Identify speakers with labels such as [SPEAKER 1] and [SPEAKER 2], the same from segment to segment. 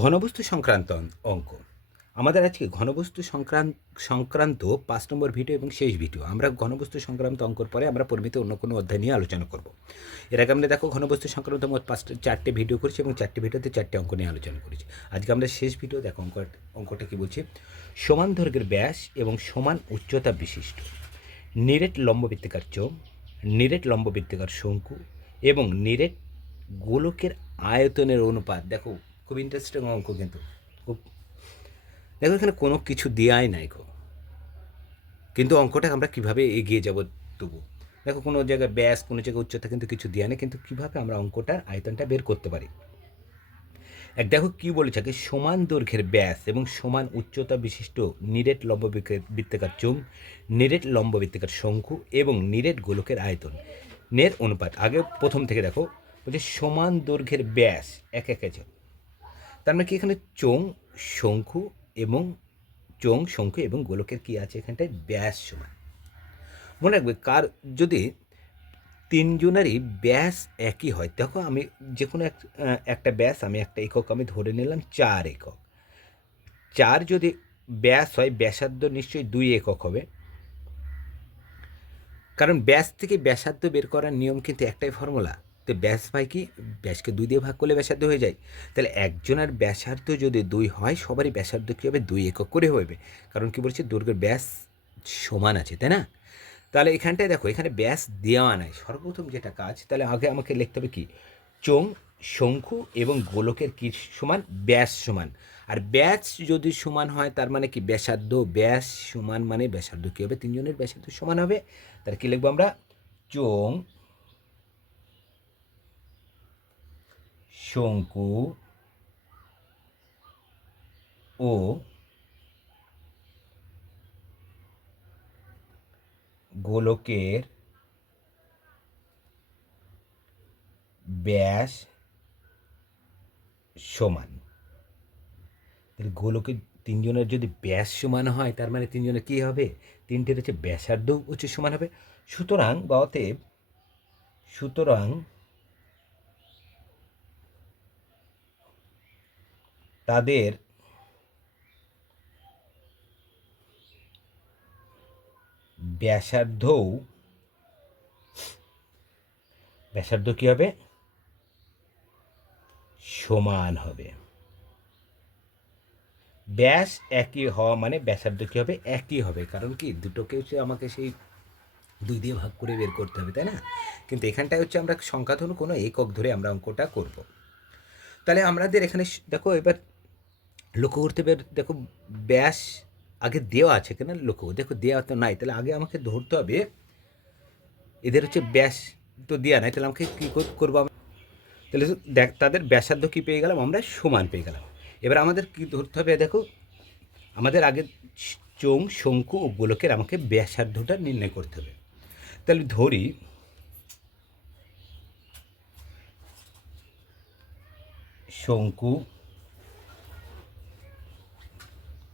[SPEAKER 1] ঘনবস্তু সংক্রান্ত অঙ্ক। আমাদের আজকে ঘনবস্তু সংক্রান্ত সংক্রান্ত পাঁচ নম্বর ভিডিও এবং শেষ ভিডিও। আমরা ঘনবস্তু সংক্রান্ত অঙ্কর পরে আমরা পরিমিত অন্য কোনো অধ্যায় নিয়ে আলোচনা করব। এর আগে আমরা দেখো ঘনবস্তু সংক্রান্ত মোট পাঁচটা, চারটে ভিডিও করেছি এবং চারটে ভিডিওতে চারটে অঙ্ক নিয়ে আলোচনা করেছি। আজকে আমরা শেষ ভিডিও দেখো অঙ্ক, অঙ্কটা কী বলছি? সমান দৈর্ঘ্যের ব্যাস এবং সমান উচ্চতা বিশিষ্ট। নিরেট লম্ববৃত্তিকার চোখ নিরেট লম্ববৃত্তিকার শঙ্কু এবং নিরেট গোলকের আয়তনের অনুপাত। দেখো খুব ইন্টারেস্টিং অঙ্ক কিন্তু। খুব দেখো, এখানে কোনো কিছু দেওয়াই নাই গো। কিন্তু অঙ্কটা আমরা কীভাবে এগিয়ে যাব তবু? দেখো, কোনো জায়গায় ব্যাস, কোনো জায়গায় উচ্চতা কিন্তু কিছু দেওয়া নেই, কিন্তু কীভাবে আমরা অঙ্কটার আয়তনটা বের করতে পারি? এক দেখো, কি বলেছে আগে? সমান দৈর্ঘ্যের ব্যাস এবং সমান উচ্চতা বিশিষ্ট নিরেট লম্ব বৃত্তাকার চোঙ নিরেট লম্ব বৃত্তাকার শঙ্কু এবং নিরেট গোলকের আয়তন। নের অনুপাত, আগে প্রথম থেকে দেখো, বলছে সমান দৈর্ঘ্যের ব্যাস, এক এক আছে তার মানে কি এখানে চোং শঙ্কু এবং চোং শঙ্কু এবং গোলকের কি আছে এখানটায়? ব্যাস সমান। মনে রাখবে, কার যদি তিনজনেরই ব্যাস একই হয়, দেখো আমি যে কোনো এক একটা ব্যাস, আমি একটা একক, আমি ধরে নিলাম চার একক। চার যদি ব্যাস হয়, ব্যাসার্ধ নিশ্চয়ই দুই একক হবে। কারণ ব্যাস থেকে ব্যাসার্ধ বের করার নিয়ম কিন্তু একটাই ফর্মুলা তো ব্যাস ভাই কি? ব্যাসকে দুই দিয়ে ভাগ করলে ব্যাসার্ধ হয়ে যায়। তাহলে একজনের ব্যাসার্ধ যদি দুই হয়, সবারই ব্যাসার্ধ কী হবে? দুই একক করে হবে কারণ কি বলছে? দুর্গের ব্যাস সমান আছে, তাই না? তাহলে এখানটায় দেখো, এখানে ব্যাস দেওয়া নাই। সর্বপ্রথম যেটা কাজ, তাহলে আগে আমাকে লিখতে হবে কি? চোং শঙ্কু এবং গোলকের কি সমান? ব্যাস সমান। আর ব্যাস যদি সমান হয়, তার মানে কি? ব্যাসার্ধ, ব্যাস সমান মানে ব্যাসার্ধ কী হবে? তিনজনের ব্যাসার্ধ সমান হবে। তাহলে কী লিখব আমরা? চোং শঙ্কু ও গোলকের ব্যাস সমান। গোলকের তিনজনের যদি ব্যাস সমান হয়, তার মানে তিনজনের কী হবে? তিনটের হচ্ছে ব্যাসার্ধ হচ্ছে সমান হবে। সুতরাং বা অতএব সুতরাং তাদের ব্যাসার্ধও, ব্যাসার্ধ কী হবে? সমান হবে। ব্যাস একই হওয়া মানে ব্যাসার্ধ কী হবে? একই হবে। কারণ কি? দুটোকে হচ্ছে আমাকে সেই দুই দিয়ে ভাগ করে বের করতে হবে, তাই না? কিন্তু এখানটায় হচ্ছে আমরা সংখ্যা ধরুন কোনো একক ধরে আমরা অঙ্কটা করব। তাহলে আমাদের এখানে দেখো এবার লক্ষ্য করতে হবে দেখো ব্যাস আগে দেওয়া আছে কেন লক্ষ্য দেখো দেওয়া তো নাই, তাহলে আগে আমাকে ধরতে হবে। এদের হচ্ছে ব্যাস তো দেওয়া নাই, তাহলে আমাকে কী কর- করব তাহলে দেখ, তাদের ব্যাসার্ধ কী পেয়ে গেলাম আমরা? সমান পেয়ে গেলাম। এবার আমাদের কী ধরতে হবে দেখো? আমাদের আগে চোং শঙ্কু ও গোলকের আমাকে ব্যাসার্ধটা নির্ণয় করতে হবে। তাহলে ধরি। শঙ্কু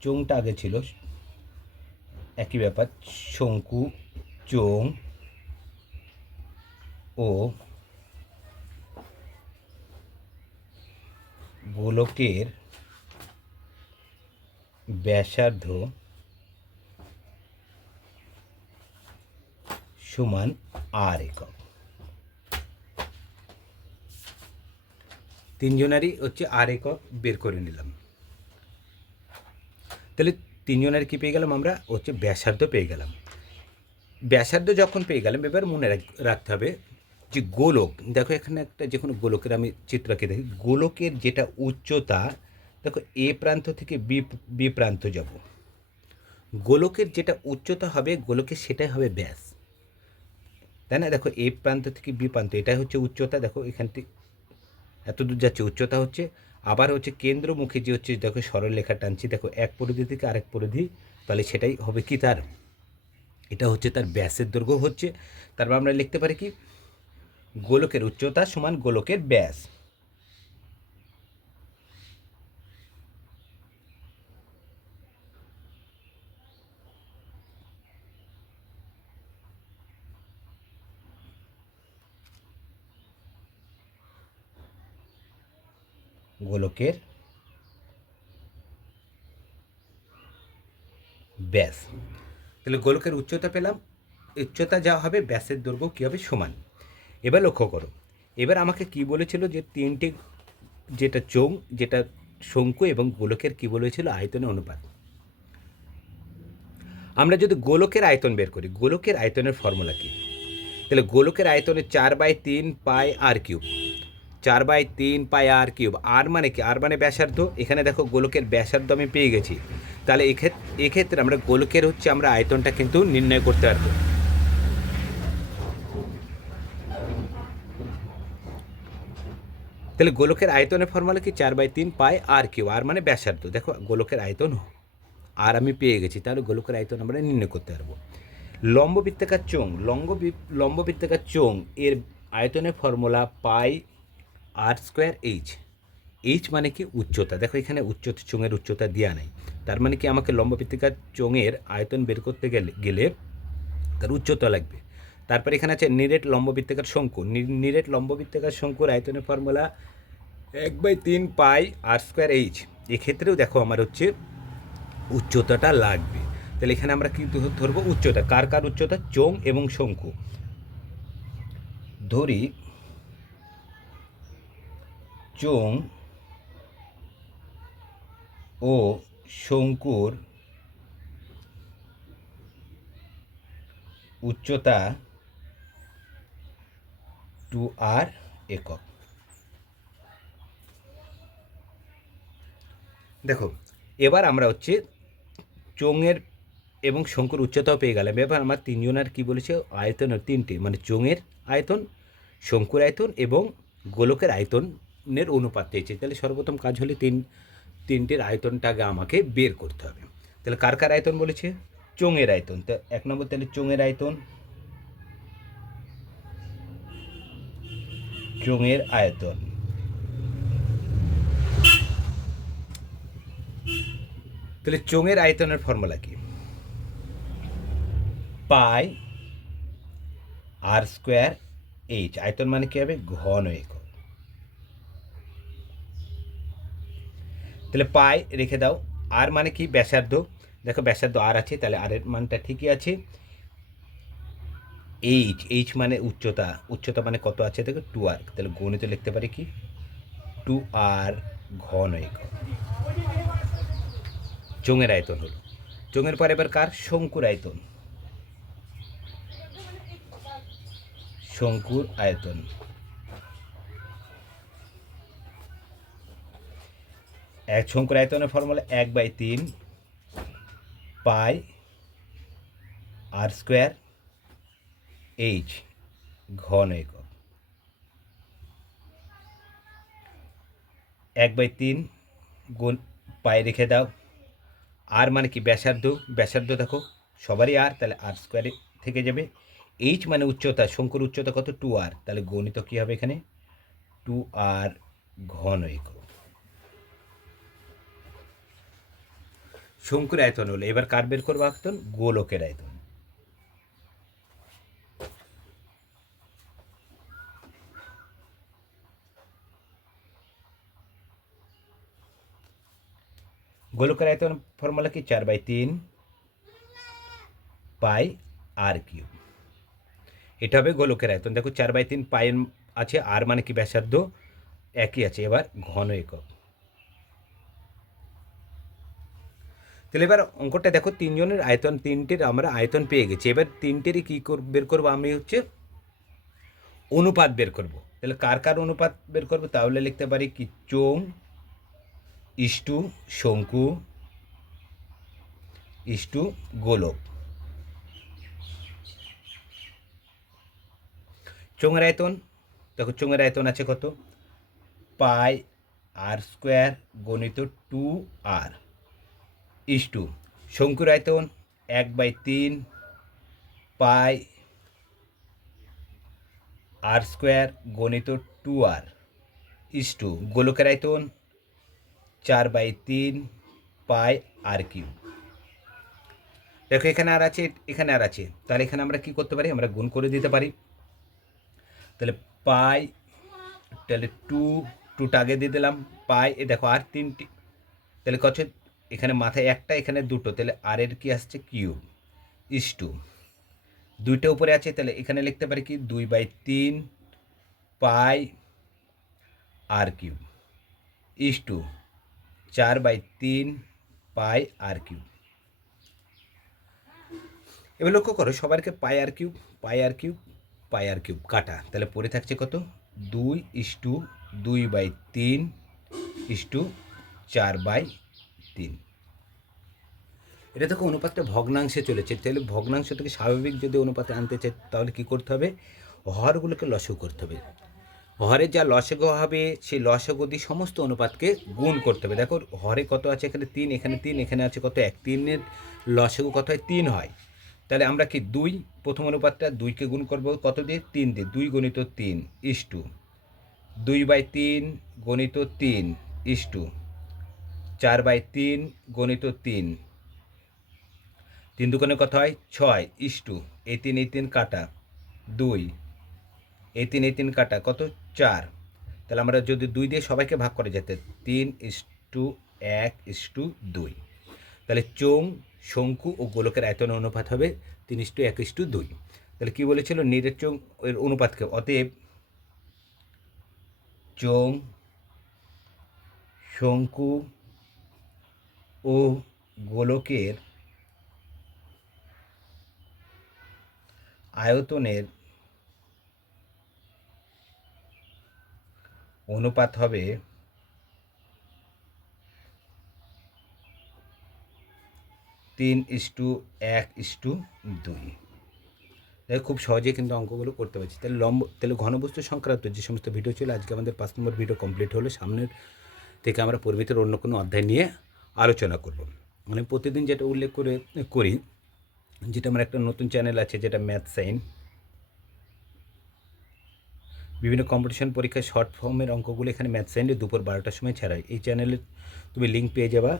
[SPEAKER 1] চোংটা আগে ছিল। একই ব্যাপার, শঙ্কু, চোং ও গোলকের ব্যাসার্ধ সমান আর একক। তিনজনারই হচ্ছে আর একক, বের করে নিলাম। তাহলে তিনজনের কি পেয়ে গেলাম আমরা? হচ্ছে ব্যাসার্ধ পেয়ে গেলাম। ব্যাসার্ধ যখন পেয়ে গেলাম, এবার মনে রাখ- রাখতে হবে যে গোলক, দেখো এখানে একটা যে কোনো গোলকের আমি চিত্রকে দেখি। গোলকের যেটা উচ্চতা, দেখো এ প্রান্ত থেকে বি বি প্রান্ত যাব। গোলকের যেটা উচ্চতা হবে গোলকের সেটাই হবে ব্যাস। তাই না? দেখো এ প্রান্ত থেকে বি প্রান্ত, এটাই হচ্ছে উচ্চতা। দেখো এখান থেকে এত দূর যাচ্ছে, উচ্চতা হচ্ছে। আবার হচ্ছে কেন্দ্রমুখী যে হচ্ছে, দেখো সরল লেখা টানছি, দেখো এক পরিধি থেকে আরেক পরিধি, তাহলে সেটাই হবে কি তার? এটা হচ্ছে তার ব্যাসের দৈর্ঘ্য হচ্ছে। তারপর আমরা লিখতে পারি কি? গোলকের উচ্চতা সমান গোলকের ব্যাস। গোলকের ব্যাস। তাহলে গোলকের উচ্চতা পেলাম। উচ্চতা যা হবে, ব্যাসের দৈর্ঘ্য কী হবে? সমান। এবার লক্ষ্য করো। এবার আমাকে কি বলেছিল যে তিনটি যেটা চোং যেটা শঙ্কু এবং গোলকের কি বলেছিল? আয়তনের অনুপাত। আমরা যদি গোলকের আয়তন বের করি, গোলকের আয়তনের ফর্মুলা কী? তাহলে গোলকের আয়তনে চার বাই তিন পাই আর কিউব। চার বাই তিন পাই আর কিউব। আর মানে কি? আর মানে ব্যাসার্ধ? এখানে দেখো গোলকের ব্যাসার্ধ আমি পেয়ে গেছি। তাহলে এক্ষেত্রে এক্ষেত্রে আমরা গোলকের হচ্ছে আমরা আয়তনটা কিন্তু নির্ণয় করতে পারব। তাহলে গোলকের আয়তনের ফর্মুলা কি? চার বাই তিন পাই আর কিউ আর মানে ব্যাসার্ধ। দেখো গোলকের আয়তন আর আমি পেয়ে গেছি। তাহলে গোলকের আয়তন আমরা নির্ণয় করতে পারব। লম্ব বৃত্তাকার চোং লম্ব লম্ব বৃত্তাকার চোং এর আয়তনের formula pi r square H H মানে কি উচ্চতা? দেখো এখানে উচ্চতা, চোঙের উচ্চতা দেওয়া নাই। তার মানে কি আমাকে লম্ব বৃত্তাকার চোঙের আয়তন বের করতে গেলে গেলে তার উচ্চতা লাগবে। তারপর এখানে আছে নিরেট লম্ববৃত্তাকার শঙ্কু। নিরেট লম্ববৃত্তাকার শঙ্কুর আয়তনের ফর্মুলা এক বাই তিন পাই আর স্কোয়ার এইচ এক্ষেত্রেও দেখো আমার হচ্ছে উচ্চতাটা লাগবে। তাহলে এখানে আমরা কি ধরবো? উচ্চতা। কার কার উচ্চতা? চোং এবং শঙ্কু। ধরি চোং ও শঙ্কুর উচ্চতা টু আর একক। দেখো, এবার আমরা হচ্ছে চোঙের এবং শঙ্কুর উচ্চতাও পেয়ে গেলাম। এবার আমার তিনজনের কি বলেছে? আয়তন তিনটে মানে চোঙের আয়তন, শঙ্কুর আয়তন এবং গোলকের আয়তনের অনুপাত চেয়েছে তাহলে সর্বপ্রথম কাজ হলে তিন, তিনটের আয়তনটা আগে আমাকে বের করতে হবে। তাহলে কার কার আয়তন বলেছে? চোঙের আয়তন। তো এক নম্বর, তাহলে চোঙের আয়তন। চোঙের আয়তন। তাহলে চোঙের আয়তনের ফর্মুলা কি? Pi r square H. আয়তন মানে কি হবে? ঘন একক। তাহলে পাই রেখে দাও। আর মানে কি? ব্যাসার্ধ। দেখো ব্যাসার্ধ আর আছে, তাহলে আর এর মানটা ঠিকই আছে। এইচ এইচ মানে উচ্চতা। উচ্চতা মানে কত আছে? দেখো টু আর তাহলে গণিত লিখতে পারি কি? টু আর ঘন একক। চোঙের আয়তন হলো। চোঙের পর এবার কার? শঙ্কুর আয়তন। শঙ্কুর আয়তন। এক শঙ্কুর আয়তনের ফর্মুলা এক বাই তিন পাই আর স্কোয়ার এইচ ঘন একক। এক বাই তিন গুণ পাই রেখে দাও। আর মানে কি ব্যাসার্ধ? ব্যাসার্ধ দেখো, সবারই আর, তাহলে আর স্কোয়ারে থেকে যাবে। এইচ মানে উচ্চতা শঙ্কুর উচ্চতা কত? Two r. তাহলে গণিত কী হবে এখানে? টু আর ঘন একক। শঙ্কুর আয়তন হলো, এবার কার বের করব আয়তন? গোলকের আয়তন। গোলকের আয়তন ফর্মুলা কি? চার বাই তিন পাই আর কিউব। এটা হবে গোলকের আয়তন। দেখো, চার বাই তিন পাই আছে, আর মানে কি ব্যাসার্ধ? একই আছে। এবার ঘন একক। তাহলে এবার অঙ্কটা দেখো, তিনজনের আয়তন, তিনটের আমরা আয়তন পেয়ে গেছি। এবার তিনটেরই কী বের করব আমি হচ্ছে? অনুপাত বের করব। তাহলে কার কার অনুপাত বের করব? তাহলে লিখতে পারি কি চোং ইষ্টু, শঙ্কু, ইষ্টু, গোলক। চোঙের আয়তন, দেখো চোঙের আয়তন আছে কত? পাই আর স্কোয়ার গণিত টু আর। ইষ্টু শঙ্কুর আয়তন এক বাই তিন পাই আর স্কোয়ার গণিত টু আর ইষ্টু গোলকের আয়তন চার বাই তিন পাই আর কিউ দেখো, এখানে আর আছে, এখানে আর আছে। তাহলে এখানে আমরা কি করতে পারি? আমরা গুণ করে দিতে পারি। তাহলে পাই তাহলে টু টুটা আগে দিয়ে দিলাম। পাই এ দেখো, আর তিনটি তাহলে কত এখানে মাথায় একটা, এখানে দুটো, তাহলে আর এর কি আসছে? কিউব ইস টু দুইটা উপরে আছে, তাহলে এখানে লিখতে পারি কি? দুই বাই তিন pi r cube is to চার বাই তিন পাই আর কিউব এবার লক্ষ্য করো, সবারকে pi r cube pi r cube pi r cube কাটা। তাহলে পড়ে থাকছে কত? দুই ইস টু দুই বাই তিন ইস টু চার বাই তিন এটা দেখো অনুপাতটা ভগ্নাংশে চলেছে। তাহলে ভগ্নাংশ থেকে স্বাভাবিক যদি অনুপাতে আনতে চাই, তাহলে কী করতে হবে? হরগুলোকে লসগু করতে হবে। হরে যা লসগু হবে, সেই লসগু দিয়ে সমস্ত অনুপাতকে গুণ করতে হবে। দেখো হরে কত আছে এখানে তিন এখানে তিন, এখানে আছে কত এক। তিনের লসগু কত হয়? তিন হয়। তাহলে আমরা কি দুই, প্রথম অনুপাতটা দুইকে গুণ করব কত দিয়ে? তিন দিয়ে। দুই গণিত তিন, ইস টু। দুই বাই তিন গণিত তিন, ইস টু। চার বাই তিন গণিত তিন। তিন দুগুণে কত হয়? ছয় ইস টু। এই তিন এই তিন কাটা। দুই। এই তিন এই তিন কাটা। কত? চার। তাহলে আমরা যদি দুই দিয়ে সবাইকে ভাগ করে যেতে, তিন ইস টু এক ইস টু দুই। তাহলে চোং শঙ্কু ও গোলকের আয়তন অনুপাত হবে তিন ইস টু এক ইস টু দুই। তাহলে কী বলেছিল? নিরের চোং এর অনুপাতকে। অতএব চোং শঙ্কু ও গোলকের আয়তনের অনুপাত হবে তিন ইস্টু এক ইস্টু দুই। তাই খুব সহজেই কিন্তু অঙ্কগুলো করতে পারছি। তাহলে লম্ব, তাহলে ঘনবস্তু সংক্রান্ত যে সমস্ত ভিডিও ছিল, আজকে আমাদের পাঁচ নম্বর ভিডিও কমপ্লিট হলো। সামনের থেকে আমরা পরিমিতের অন্য কোনো অধ্যায় নিয়ে আলোচনা করব। মানে প্রতিদিন যেটা উল্লেখ করে, করি, যেটা আমার একটা নতুন চ্যানেল আছে, যেটা ম্যাথ সাইন বিভিন্ন কম্পিটিশন পরীক্ষায় শর্ট ফর্মের অঙ্কগুলো এখানে ম্যাথ সাইন্ডে দুপুর বারোটার সময় ছাড়াই। এই চ্যানেলে তুমি লিঙ্ক পেয়ে যাবা।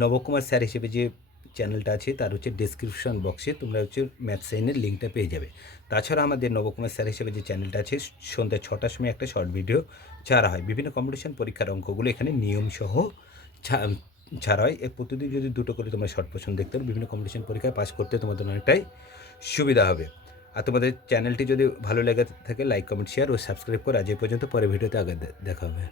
[SPEAKER 1] নবকুমার স্যার হিসেবে যে চ্যানেলটা আছে, তার হচ্ছে ডেসক্রিপশন বক্সে তোমরা হচ্ছে ম্যাথ সাইনের লিঙ্কটা পেয়ে যাবে। তাছাড়া আমাদের নবকুমার স্যার হিসেবে যে চ্যানেলটা আছে, সন্ধ্যা ছটার সময় একটা শর্ট ভিডিও ছাড়া হয়। বিভিন্ন কম্পিটিশন পরীক্ষার অঙ্কগুলো এখানে নিয়মসহ ছাড়া হয়। প্রতিদিন যদি দুটো করে তোমরা শর্ট পোর্শন দেখতে পারো, বিভিন্ন কম্পিটিশন পরীক্ষায় পাস করতে তোমাদের অনেকটাই সুবিধা হবে। আর তোমাদের চ্যানেলটি যদি ভালো লেগে থাকে লাইক কমেন্ট শেয়ার ও সাবস্ক্রাইব করে আজ এই পর্যন্ত। পরে ভিডিওতে আগে দেখা হবে।